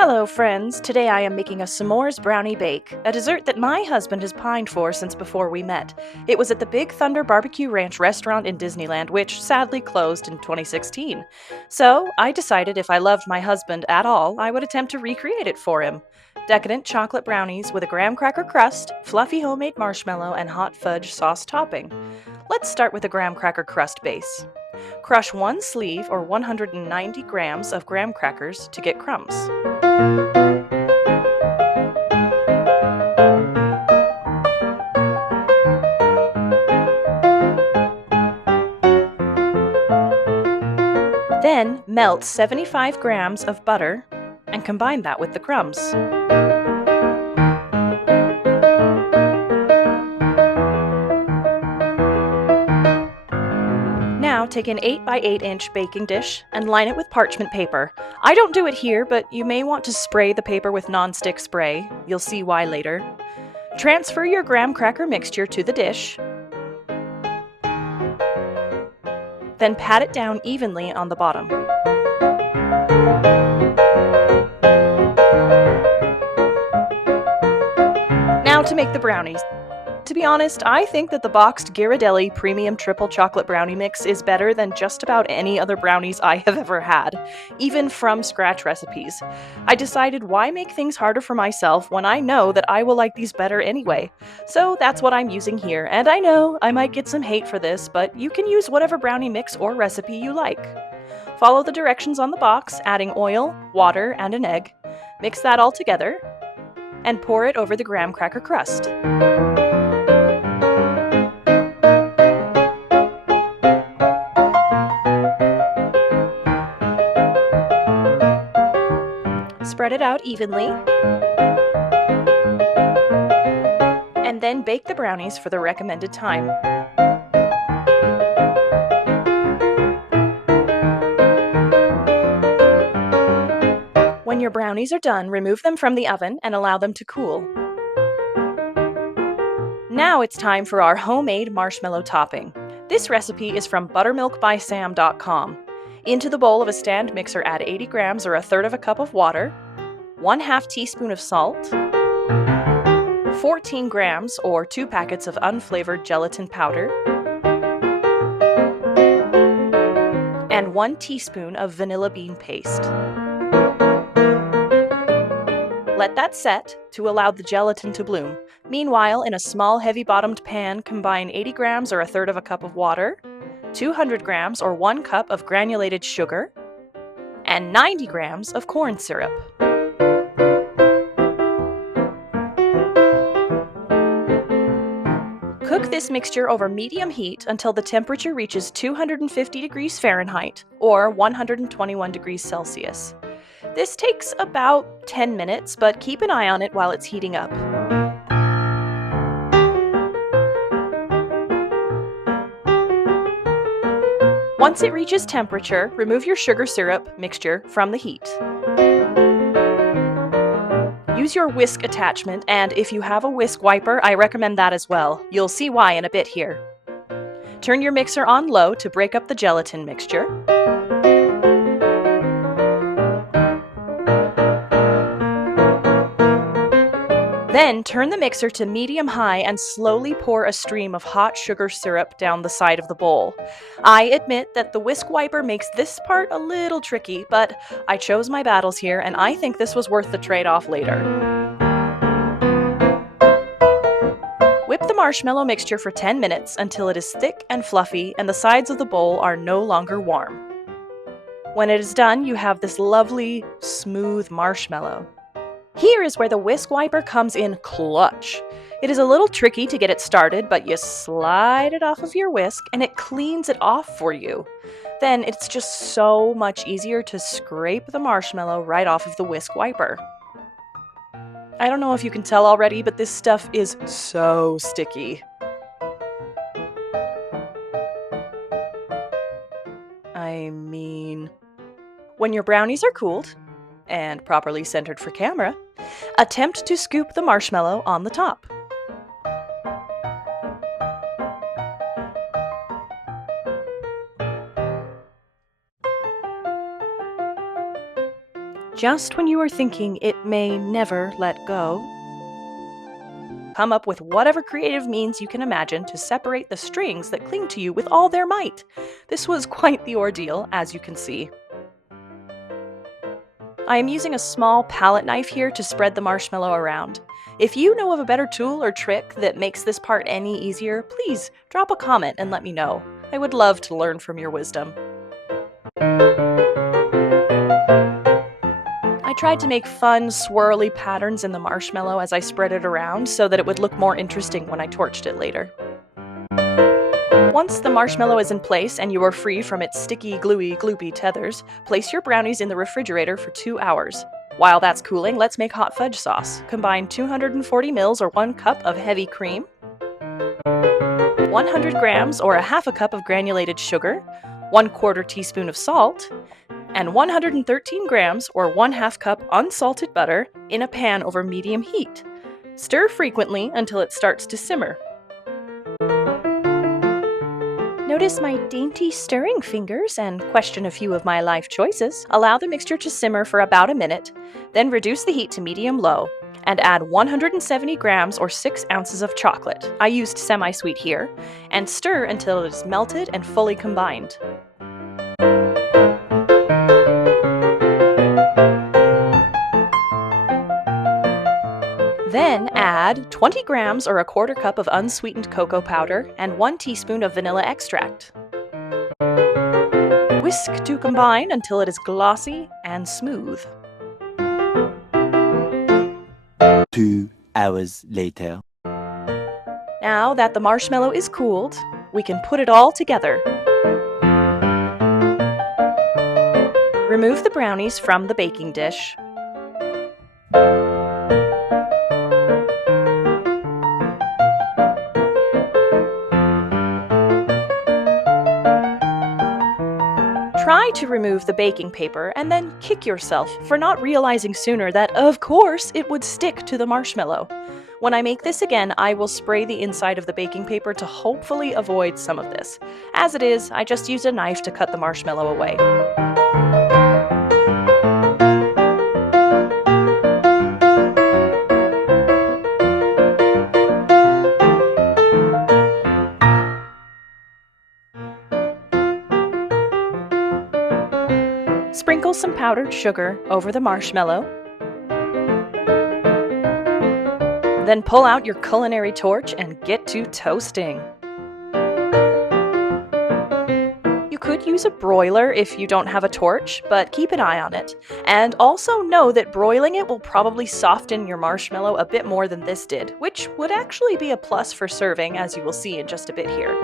Hello, friends. Today I am making a s'mores brownie bake, a dessert that my husband has pined for since before we met. It was at the Big Thunder Barbecue Ranch restaurant in Disneyland, which sadly closed in 2016. So I decided if I loved my husband at all, I would attempt to recreate it for him. Decadent chocolate brownies with a graham cracker crust, fluffy homemade marshmallow, and hot fudge sauce topping. Let's start with the graham cracker crust base. Crush one sleeve or 190 grams of graham crackers to get crumbs. Then melt 75 grams of butter and combine that with the crumbs. Now take an 8 by 8 inch baking dish and line it with parchment paper. I don't do it here, but you may want to spray the paper with non-stick spray. You'll see why later. Transfer your graham cracker mixture to the dish. Then pat it down evenly on the bottom. Now to make the brownies. To be honest, I think that the boxed Ghirardelli Premium Triple Chocolate Brownie Mix is better than just about any other brownies I have ever had, even from scratch recipes. I decided why make things harder for myself when I know that I will like these better anyway. So that's what I'm using here, and I know I might get some hate for this, but you can use whatever brownie mix or recipe you like. Follow the directions on the box, adding oil, water, and an egg. Mix that all together, and pour it over the graham cracker crust. Spread it out evenly, and then bake the brownies for the recommended time. When your brownies are done, remove them from the oven and allow them to cool. Now it's time for our homemade marshmallow topping. This recipe is from buttermilkbysam.com. Into the bowl of a stand mixer, add 80 grams or a third of a cup of water, 1/2 teaspoon of salt, 14 grams or 2 packets of unflavored gelatin powder, and 1 teaspoon of vanilla bean paste. Let that set to allow the gelatin to bloom. Meanwhile, in a small heavy-bottomed pan, combine 80 grams or a third of a cup of water, 200 grams or 1 cup of granulated sugar, and 90 grams of corn syrup. Cook this mixture over medium heat until the temperature reaches 250 degrees Fahrenheit or 121 degrees Celsius. This takes about 10 minutes, but keep an eye on it while it's heating up. Once it reaches temperature, remove your sugar syrup mixture from the heat. Use your whisk attachment, and if you have a whisk wiper, I recommend that as well. You'll see why in a bit here. Turn your mixer on low to break up the gelatin mixture. Then turn the mixer to medium-high and slowly pour a stream of hot sugar syrup down the side of the bowl. I admit that the whisk wiper makes this part a little tricky, but I chose my battles here and I think this was worth the trade-off later. Whip the marshmallow mixture for 10 minutes until it is thick and fluffy and the sides of the bowl are no longer warm. When it is done, you have this lovely, smooth marshmallow. Here is where the whisk wiper comes in clutch. It is a little tricky to get it started, but you slide it off of your whisk and it cleans it off for you. Then it's just so much easier to scrape the marshmallow right off of the whisk wiper. I don't know if you can tell already, but this stuff is so sticky. I mean, when your brownies are cooled and properly centered for camera, attempt to scoop the marshmallow on the top. Just when you are thinking it may never let go, come up with whatever creative means you can imagine to separate the strings that cling to you with all their might. This was quite the ordeal, as you can see. I am using a small palette knife here to spread the marshmallow around. If you know of a better tool or trick that makes this part any easier, please drop a comment and let me know. I would love to learn from your wisdom. I tried to make fun, swirly patterns in the marshmallow as I spread it around so that it would look more interesting when I torched it later. Once the marshmallow is in place and you are free from its sticky, gluey, gloopy tethers, place your brownies in the refrigerator for 2 hours. While that's cooling, let's make hot fudge sauce. Combine 240 ml or 1 cup of heavy cream, 100 grams or a half a cup of granulated sugar, 1/4 teaspoon of salt, and 113 grams or 1/2 cup unsalted butter in a pan over medium heat. Stir frequently until it starts to simmer. Notice my dainty stirring fingers and question a few of my life choices. Allow the mixture to simmer for about a minute, then reduce the heat to medium-low and add 170 grams or 6 ounces of chocolate. I used semi-sweet here, and stir until it is melted and fully combined. Then add 20 grams or 1/4 cup of unsweetened cocoa powder and 1 teaspoon of vanilla extract. Whisk to combine until it is glossy and smooth. 2 hours later. Now that the marshmallow is cooled, we can put it all together. Remove the brownies from the baking dish. Try to remove the baking paper and then kick yourself for not realizing sooner that, of course, it would stick to the marshmallow. When I make this again, I will spray the inside of the baking paper to hopefully avoid some of this. As it is, I just used a knife to cut the marshmallow away. Sprinkle some powdered sugar over the marshmallow. Then pull out your culinary torch and get to toasting. You could use a broiler if you don't have a torch, but keep an eye on it. And also know that broiling it will probably soften your marshmallow a bit more than this did, which would actually be a plus for serving, as you will see in just a bit here.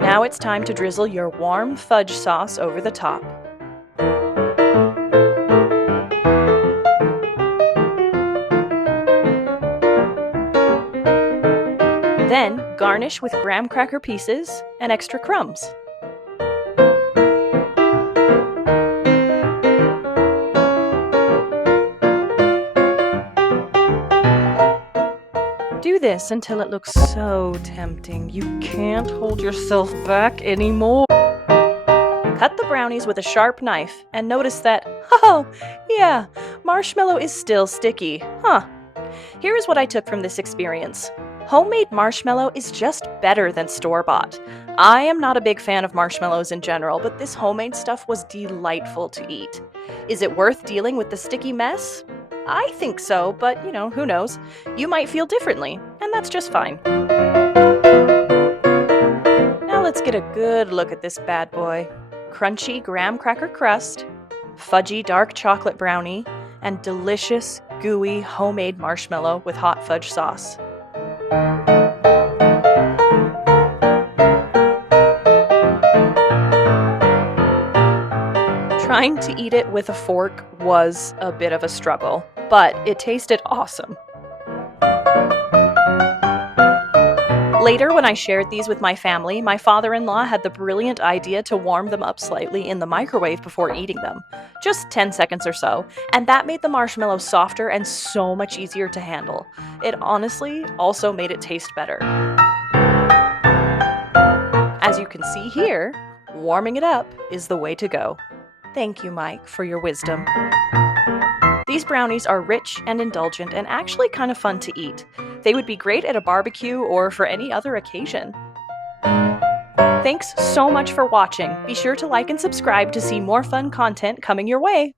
Now it's time to drizzle your warm fudge sauce over the top. Then garnish with graham cracker pieces and extra crumbs. Do this until it looks so tempting you can't hold yourself back anymore. Cut the brownies with a sharp knife and notice that, oh yeah, marshmallow is still sticky, huh? Here is what I took from this experience. Homemade marshmallow is just better than store-bought. I am not a big fan of marshmallows in general, but this homemade stuff was delightful to eat. Is it worth dealing with the sticky mess? I think so, but who knows? You might feel differently, and that's just fine. Now let's get a good look at this bad boy. Crunchy graham cracker crust, fudgy dark chocolate brownie, and delicious, gooey homemade marshmallow with hot fudge sauce. Trying to eat it with a fork was a bit of a struggle, but it tasted awesome. Later, when I shared these with my family, my father-in-law had the brilliant idea to warm them up slightly in the microwave before eating them, just 10 seconds or so, and that made the marshmallow softer and so much easier to handle. It honestly also made it taste better. As you can see here, warming it up is the way to go. Thank you, Mike, for your wisdom. These brownies are rich and indulgent and actually kind of fun to eat. They would be great at a barbecue or for any other occasion. Thanks so much for watching. Be sure to like and subscribe to see more fun content coming your way.